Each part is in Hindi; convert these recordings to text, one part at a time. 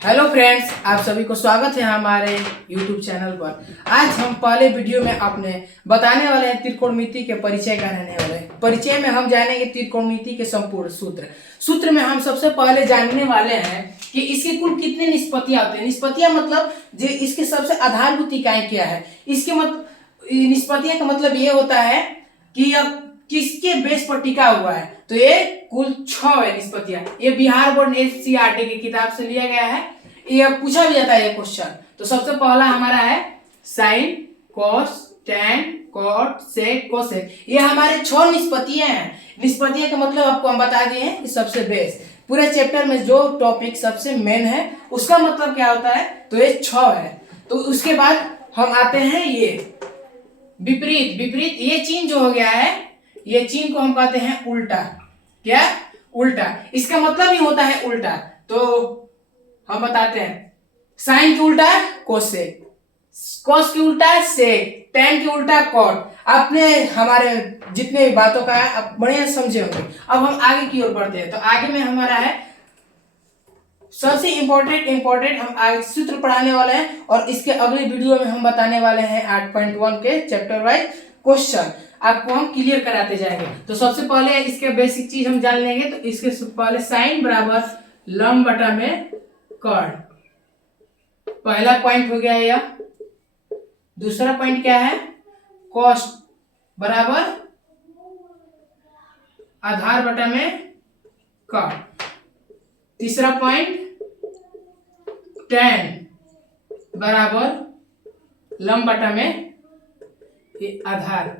हेलो फ्रेंड्स, आप सभी को स्वागत है हमारे YouTube चैनल पर। आज हम पहले वीडियो में अपने बताने वाले हैं त्रिकोणमिति के परिचय का रहने वाले हैं। परिचय में हम जानेंगे त्रिकोणमिति के संपूर्ण सूत्र में हम सबसे पहले जानने वाले हैं कि इसके कुल कितने निष्पत्तियां होते हैं। निष्पत्तियां मतलब जो इसके सबसे आधारभूत इकाई क्या है। इसके निष्पत्तियां का मतलब ये होता है कि यह किसके बेस पर टिका हुआ है। तो ये कुल 6 है निष्पत्तियां। ये बिहार बोर्ड एनसीईआरटी की किताब से लिया गया है। ये पूछा भी जाता है ये क्वेश्चन। तो सबसे पहला हमारा है साइन, कॉस, टैन, कॉट, सेक, कोसेक। ये हमारे 6 निष्पत्तियां हैं। निष्पत्तियां का मतलब आपको हम बता दिए हैं कि सबसे बेस। पूरे चैप्टर में जो टॉपिक सबसे मेन है उसका मतलब क्या होता है, तो ये 6 है। तो उसके बाद हम आते हैं ये विपरीत। ये चिन्ह जो हो गया है, ये चिन्ह को हम कहते हैं उल्टा। क्या? उल्टा। इसका मतलब ही होता है उल्टा। तो हम बताते हैं साइन की उल्टा कोसेक, कॉस की उल्टा सेक, टैन की उल्टा कॉट। आपने हमारे जितने भी बातों का है आप बढ़िया समझे होंगे। अब हम आगे की ओर बढ़ते हैं। तो आगे में हमारा है सबसे इंपॉर्टेंट हम आगे सूत्र पढ़ाने वाले हैं और इसके अगले वीडियो में हम बताने वाले हैं 8.1 के चैप्टर वाइज क्वेश्चन आपको हम क्लियर कराते जाएंगे। तो सबसे पहले इसके बेसिक चीज हम जान लेंगे। तो इसके पहले साइन बराबर लंब बटा में कॉर्ड, पहला पॉइंट हो गया यह। दूसरा पॉइंट क्या है? कॉस बराबर आधार बटा में कॉर्ड। तीसरा पॉइंट टैन बराबर लंब बटा में आधार।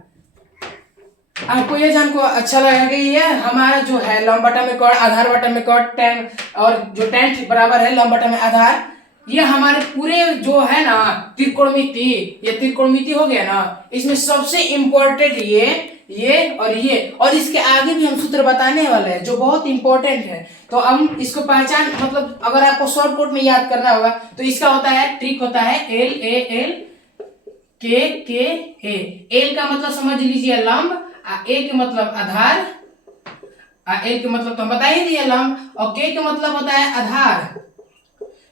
आपको ये जान को अच्छा लगेगा कि ये हमारा जो है लंब बटा में कॉर्ड, आधार बटा में कॉर्ड, टैन और जो टैन बराबर है लंब बटा में आधार। ये हमारे पूरे जो है ना त्रिकोणमिति, ये त्रिकोणमिति हो गया ना, इसमें सबसे इंपॉर्टेंट ये और इसके आगे भी हम सूत्र बताने वाले हैं जो बहुत इंपॉर्टेंट है। तो हम इसको पहचान मतलब अगर आपको शॉर्टकट में याद करना होगा तो इसका होता है ट्रिक होता है एल ए एल के के ए। एल का मतलब समझ लीजिए लंब, ए के मतलब आधार, एल के मतलब तो हम बता ही दिए लंब, और के के मतलब होता है आधार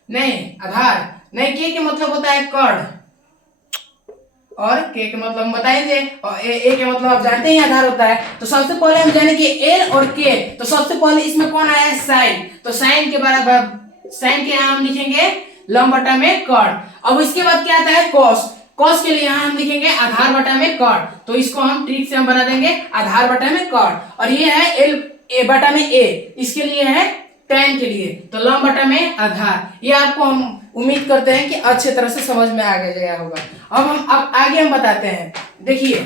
नहीं, के के मतलब होता है कर्ण, और के मतलब हम बताए थे, और ए के मतलब आप जानते ही आधार होता है। तो सबसे पहले हम जाने कि एल और के। तो सबसे पहले इसमें कौन आया है? साइन। तो साइन के बराबर साइन के यहां हम लिखेंगे लंब बटा में कॉर्ड। अब इसके बाद क्या आता है? कॉस। कॉस के लिए यहां हम लिखेंगे आधार बटा में कॉर्ड। तो इसको हम ट्रिक से हम बना देंगे आधार बटा में कॉर्ड। और ये है एल ए बटा में ए, इसके लिए है टैन के लिए तो लंब बटा में आधार। ये आपको हम उम्मीद करते हैं कि अच्छे तरह से समझ में आ गया होगा। अब आगे हम बताते हैं। देखिए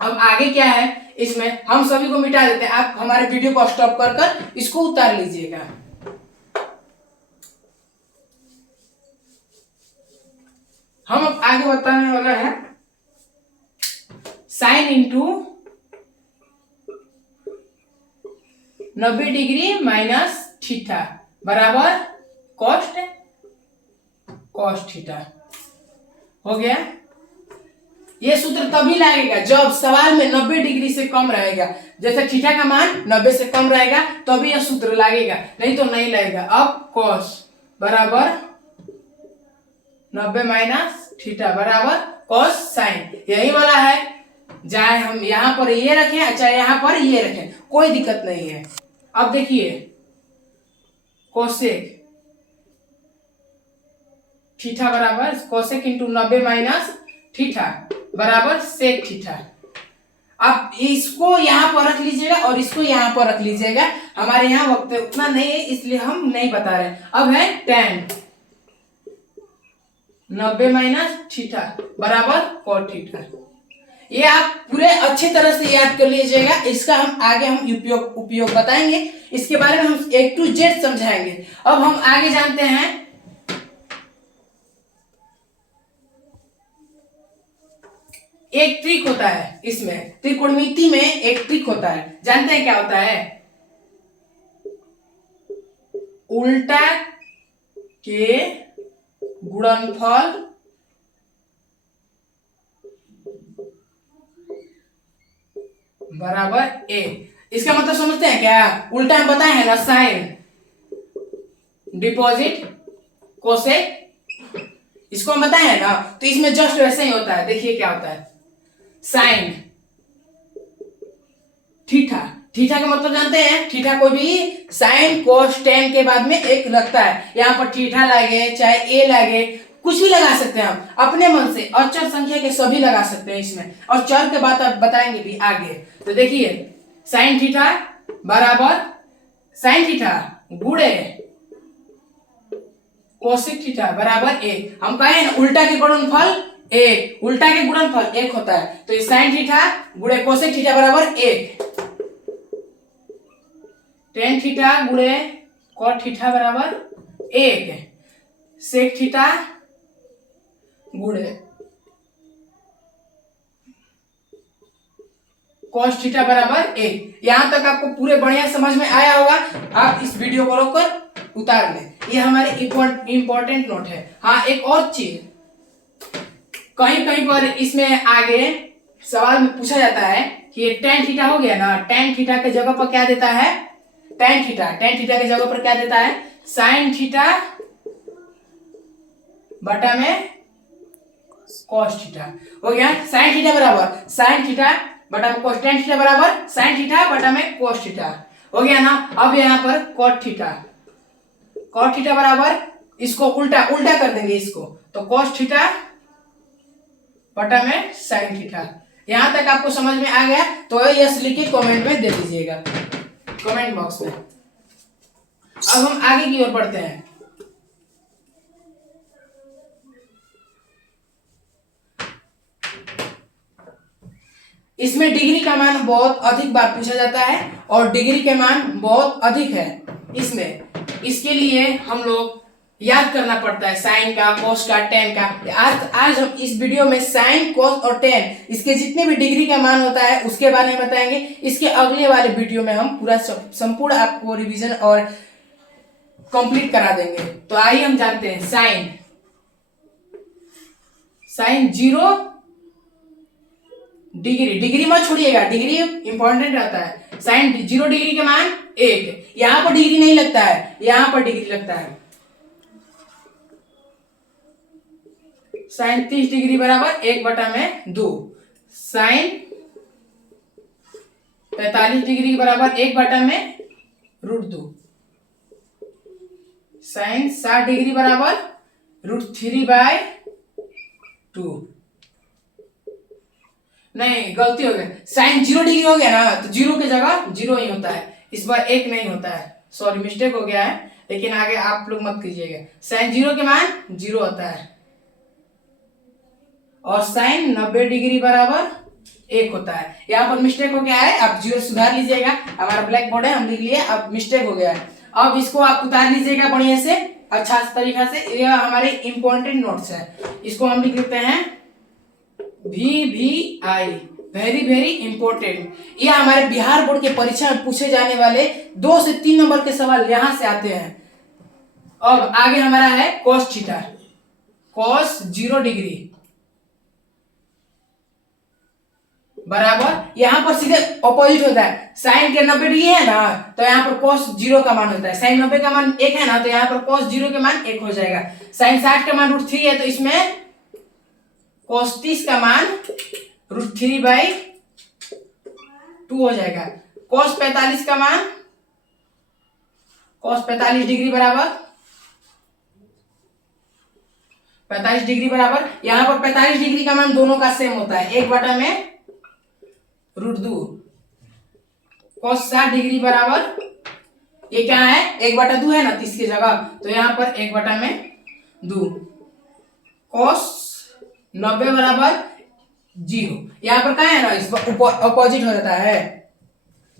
अब आगे क्या है, इसमें हम सभी को मिटा देते हैं। आप हमारे वीडियो को स्टॉप कर इसको उतार लीजिएगा। हम अब आगे बताने वाला है sine into 90 degree minus theta बराबर कॉस थीटा। हो गया। ये सूत्र तभी लगेगा जब सवाल में 90 डिग्री से कम रहेगा। जैसे थीटा का मान 90 से कम रहेगा तभी यह सूत्र लगेगा, नहीं तो नहीं लगेगा। अब कॉस बराबर 90 माइनस थीटा बराबर कॉस साइन, यही वाला है। चाहे हम यहां पर ये रखें चाहे यहां पर ये रखें, कोई दिक्कत नहीं है। अब देखिए कोसेक थीटा बराबर कोसेक इंटू 90 माइनस थीटा बराबर सेक थीटा। अब इसको यहां पर रख लीजिएगा और इसको यहां पर रख लीजिएगा। हमारे यहां वक्त उतना नहीं है इसलिए हम नहीं बता रहे। अब है टैन 90 माइनस थीटा बराबर कॉट थीटा। ये आप पूरे अच्छे तरह से याद कर लीजिएगा। इसका हम आगे उपयोग बताएंगे। इसके बारे में हम A to Z समझाएंगे। अब हम आगे जानते हैं एक ट्रिक होता है इसमें, त्रिकोणमिति में एक ट्रिक होता है। जानते हैं क्या होता है? उल्टा के गुणनफल बराबर ए। इसका मतलब समझते हैं क्या? उल्टा हम बताए हैं ना, साइन डिपॉजिट कोसेक, इसको हम बताए ना, तो इसमें जस्ट वैसे ही होता है। देखिए क्या होता है, साइन थीटा। थीटा का मतलब जानते हैं, थीटा को भी साइन कोस टेन के बाद में एक लगता है। यहाँ पर थीटा लगे चाहे ए लगे, कुछ भी लगा सकते हैं हम अपने मन से। अचर संख्या के सभी लगा सकते हैं इसमें, और चर के बात आप बताएंगे भी आगे। तो देखिए साइन थीटा बराबर साइन थीटा गुणे कोसेक थीटा बराबर एक। हम कहें ना उल्टा के गुणनफल एक, उल्टा के गुणनफल एक होता है। तो ये साइन थीटा गुणे कोसेक थीटा बराबर एक, टेन थीटा गुणे कॉट थीटा बराबर एक, सेक थीटा गुणे कॉस थीटा बराबर एक। यहां तक आपको पूरे बढ़िया समझ में आया होगा। आप इस वीडियो को रोककर उतार लें, ये हमारे इंपॉर्टेंट नोट है। हाँ एक और चीज, कहीं कहीं पर इसमें आगे सवाल में पूछा जाता है कि ये टेन थीटा हो गया ना, टेन थीटा के जगह पर क्या देता है, टेन थीटा के जगह पर क्या देता है, साइन थीटा बटा में कॉस थीटा हो गया। साइन थीटा बराबर साइन थीटा बटा में कॉस, टेन थीटा बराबर साइन थीटा बटा में कॉस थीटा हो गया ना। अब यहाँ पर कॉट थीटा बराबर, इसको उल्टा कर देंगे इसको, तो कॉस थीटा बटा में साइन थीटा। यहां तक आपको समझ में आ गया तो यस लिख के कमेंट में दे दीजिएगा, कमेंट बॉक्स में। अब हम आगे की ओर बढ़ते हैं। इसमें डिग्री का मान बहुत अधिक बार पूछा जाता है और डिग्री के मान बहुत अधिक है इसमें। इसके लिए हम लोग याद करना पड़ता है साइन का, कोस का, टेन का। आज हम इस वीडियो में साइन, कोस और टेन इसके जितने भी डिग्री का मान होता है उसके बारे में बताएंगे। इसके अगले वाले वीडियो में हम पूरा संपूर्ण आपको रिवीजन और कंप्लीट करा देंगे। तो आइए हम जानते हैं साइन 0 डिग्री मत छोड़िएगा, डिग्री इंपॉर्टेंट रहता है। साइन 0 डिग्री का मान एक, यहां पर डिग्री नहीं लगता है, यहां पर डिग्री लगता है। साइन 30 डिग्री बराबर 1/2, साइन 45 डिग्री बराबर 1/√2, साइन 60 डिग्री बराबर √3/2। नहीं गलती हो गया, साइन 0 डिग्री हो गया ना, तो 0 की जगह 0 ही होता है, इस बार 1 नहीं होता है। सॉरी मिस्टेक हो गया है, लेकिन आगे आप लोग मत कीजिएगा। साइन 0 के मान 0 होता है और साइन 90 डिग्री बराबर 1 होता है। यहाँ पर मिस्टेक हो गया है, आप 0 सुधार लीजिएगा। हमारा ब्लैक बोर्ड है, हम लिख लिए, अब मिस्टेक हो गया है। अब इसको आप उतार लीजिएगा बढ़िया से, अच्छा तरीका से। यह हमारे इंपॉर्टेंट नोट्स है, इसको हम लिख लेते हैं VVI, वेरी वेरी इंपॉर्टेंट। ये हमारे बिहार बोर्ड के परीक्षा में पूछे जाने वाले 2 से 3 नंबर के सवाल यहां से आते हैं। अब आगे हमारा है कॉस थीटा, कॉस 0 डिग्री बराबर, यहां पर सीधे ऑपोजिट होता है। साइन के 90 डिग्री है ना, तो यहाँ पर कॉस 0 का मान होता है। साइन 90 का मान 1 है ना, तो यहाँ पर कॉस 0 के मान 1 हो जाएगा। साइन 60 का मान √3 है, तो इसमें कॉस 30 का मान √3/2 हो जाएगा। कॉस 45 का मान, कॉस 45 डिग्री बराबर 45 डिग्री बराबर, यहां पर 45 डिग्री का मान दोनों का सेम होता है, 1/√2। कॉस 60 डिग्री बराबर, ये क्या है 1/2 है ना 30 की जगह, तो यहां पर 1/2। कॉस 90 बराबर 0, यहाँ पर क्या है ना, इसका अपोजिट हो जाता है।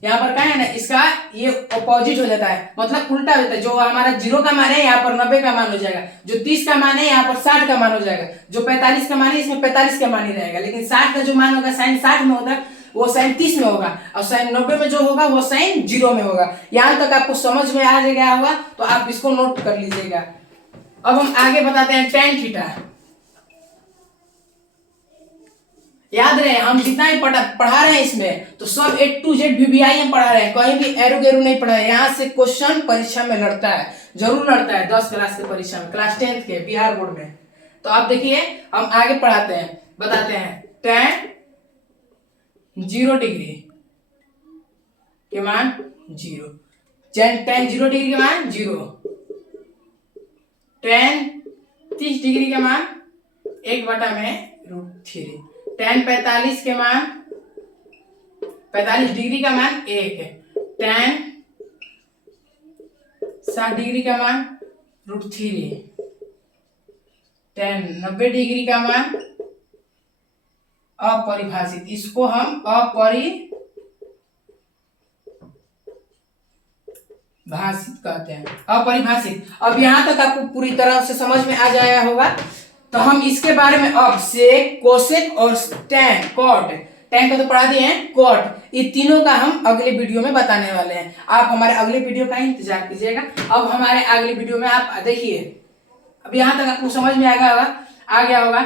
यहाँ पर क्या है ना, इसका ये अपोजिट हो जाता है, मतलब उल्टा होता है। जो हमारा 0 का मान है यहाँ पर 90 का मान हो जाएगा, जो 30 का मान है यहाँ पर 60 का मान हो जाएगा, जो 45 का मान है इसमें 45 का मान ही रहेगा। लेकिन 60 का जो मान होगा साइन 60 में होगा, वो साइन 30 में होगा, और साइन 90 में जो होगा वो साइन 0 में होगा। यहाँ तक आपको समझ में आ गया होगा, तो आप इसको नोट कर लीजिएगा। अब हम आगे बताते हैं टेन थीटा। याद रहे हम जितना भी पढ़ा रहे हैं इसमें तो सब A to Z VBI हम पढ़ा रहे हैं, कहीं भी एरो गेरू नहीं पढ़ा है। यहाँ से क्वेश्चन परीक्षा में लड़ता है, जरूर लड़ता है 10 क्लास के परीक्षा में, क्लास 10th के बिहार बोर्ड में। तो आप देखिए हम आगे पढ़ाते हैं, बताते हैं tan 0 डिग्री के मान 0, tan 0 डिग्री के मान 0, tan 30 डिग्री के मान 1/√3, tan 45 के मान 45 डिग्री का मान 1 है, tan 60 डिग्री का मान √3, tan 90 डिग्री का मान अपरिभाषित, इसको हम अपरिभाषित कहते हैं, अपरिभाषित। अब यहां तक आपको पूरी तरह से समझ में आ जाया होगा। तो हम इसके बारे में अब सेक, कोसेक और टैन, कॉट, टैन को तो पढ़ा दिए हैं, कॉट, ये तीनों का हम अगले वीडियो में बताने वाले हैं। आप हमारे अगले वीडियो का इंतजार कीजिएगा। अब हमारे अगले वीडियो में आप देखिए, अब यहाँ तक आपको समझ में आ गया होगा।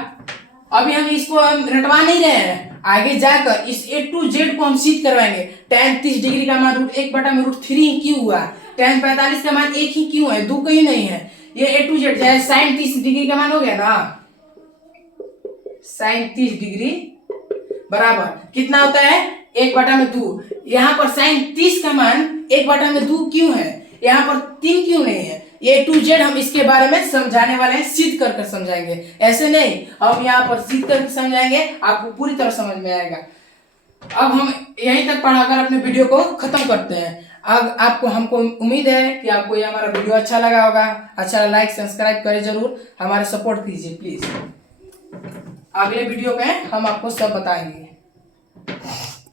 अभी हम इसको रटवा नहीं रहे हैं, आगे जाकर इस A to Z को हम सिद्ध करवाएंगे। tan 30 डिग्री का मान √1/√3 क्यों हुआ, tan 45 का मान 1 ही क्यों है, 2 कहीं नहीं है। ये A to Z चाहे sin 30 डिग्री का मान हो गया ना, sin 30 डिग्री बराबर कितना होता है 1/2। यहाँ पर sin 30 का मान 1/2 क्यों है, यहाँ पर 3 क्यों नहीं है। A to Z हम इसके बारे में समझाने वाले हैं, सिद्ध कर समझाएंगे, ऐसे नहीं हम यहाँ पर सिद्ध करके समझाएंगे, आपको पूरी तरह समझ में आएगा। अब हम यहीं तक पढ़ाकर अपने वीडियो को खत्म करते हैं। अब आपको हमको उम्मीद है कि आपको ये हमारा वीडियो अच्छा लगा होगा। अच्छा लाइक सब्सक्राइब करें, जरूर हमारा सपोर्ट कीजिए प्लीज। अगले वीडियो में हम आपको सब बताएंगे।